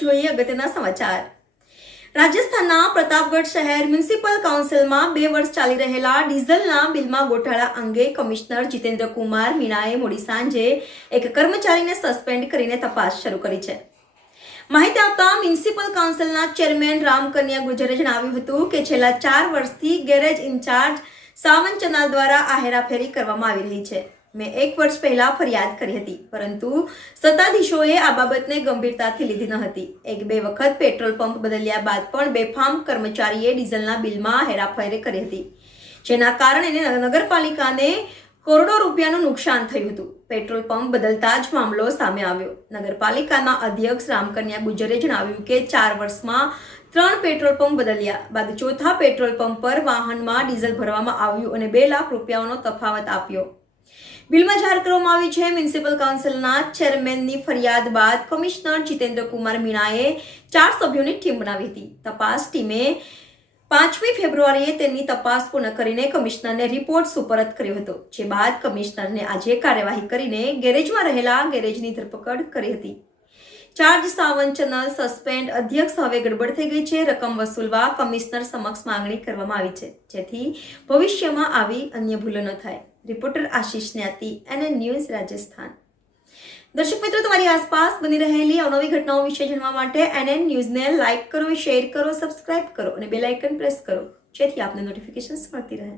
જોઈએ અગત્યના સમાચાર। રાજસ્થાનના પ્રતાપગઢ શહેર મ્યુનિસિપલ કાઉન્સિલમાં 2 વર્ષ ચાલી રહેલા ડીઝલના બિલમાં ગોટાળા અંગે કમિશનર જીતેન્દ્ર કુમાર મીણાએ મોડી સાંજે એક કર્મચારીને સસ્પેન્ડ કરીને તપાસ શરૂ કરી છે। માહિતી આપતા મ્યુનિસિપલ કાઉન્સિલના ચેરમેન રામકન્યા ગુર્જરે જણાવ્યું હતું કે છેલ્લા 4 વર્ષથી ગેરેજ ઇન્ચાર્જ સાવન ચનાલ દ્વારા આ હેરાફેરી કરવામાં આવી રહી છે। મેં 1 વર્ષ પહેલા ફરિયાદ કરી હતી, પરંતુ સત્તાધીશોએ આ બાબતને ગંભીરતાથી લીધી ન હતી। 1-2 વખત પેટ્રોલ પંપ બદલ્યા બાદ પણ બેફામ કર્મચારીએ ડીઝલના બિલમાં હેરાફેરી કરી હતી, જેના કારણે નગરપાલિકાને કરોડો રૂપિયાનું નુકસાન થયું હતું। પેટ્રોલ પંપ બદલતા જ મામલો સામે આવ્યો। નગરપાલિકાના અધ્યક્ષ રામકન્યા ગુર્જરે જણાવ્યું કે 4 વર્ષમાં 3 પેટ્રોલ પંપ બદલ્યા બાદ ચોથા પેટ્રોલ પંપ પર વાહનમાં ડીઝલ ભરવામાં આવ્યું અને 2 લાખ રૂપિયાનો તફાવત આપ્યો। બિલમાં જાહેર કરવામાં આવ્યું છે। મ્યુનિસિપલ કાઉન્સિલના ચેરમેનની ફરિયાદ બાદ કમિશનર જીતેન્દ્ર કુમાર મીણાએ 4 સભ્યોની ટીમ બનાવી હતી। તપાસ ટીમે 5મી ફેબ્રુઆરીએ તેની તપાસ પૂર્ણ કરીને કમિશનરને રિપોર્ટ સુપરત કર્યો હતો, જે બાદ કમિશનરને આજે કાર્યવાહી કરીને ગેરેજમાં રહેલા ગેરેજની ધરપકડ કરી હતી। ચાર્જ સાવન ચનલ સસ્પેન્ડ, અધ્યક્ષ હવે ગડબડ થઈ ગઈ છે। રકમ વસૂલવા કમિશનર સમક્ષ માંગણી કરવામાં આવી છે, જેથી ભવિષ્યમાં આવી અન્ય ભૂલો ન થાય। રિપોર્ટર આશીષ ન્યાતી, NN ન્યૂઝ, રાજસ્થાન। દર્શક મિત્રો, તમારી આસપાસ બની રહેલી અવનવી ઘટનાઓ વિશે જાણવા માટે NN ન્યૂઝને લાઇક કરો, શેર કરો, સબસ્ક્રાઇબ કરો અને બેલ આઇકન પ્રેસ કરો, જેથી આપને નોટિફિકેશન્સ મળતી રહે।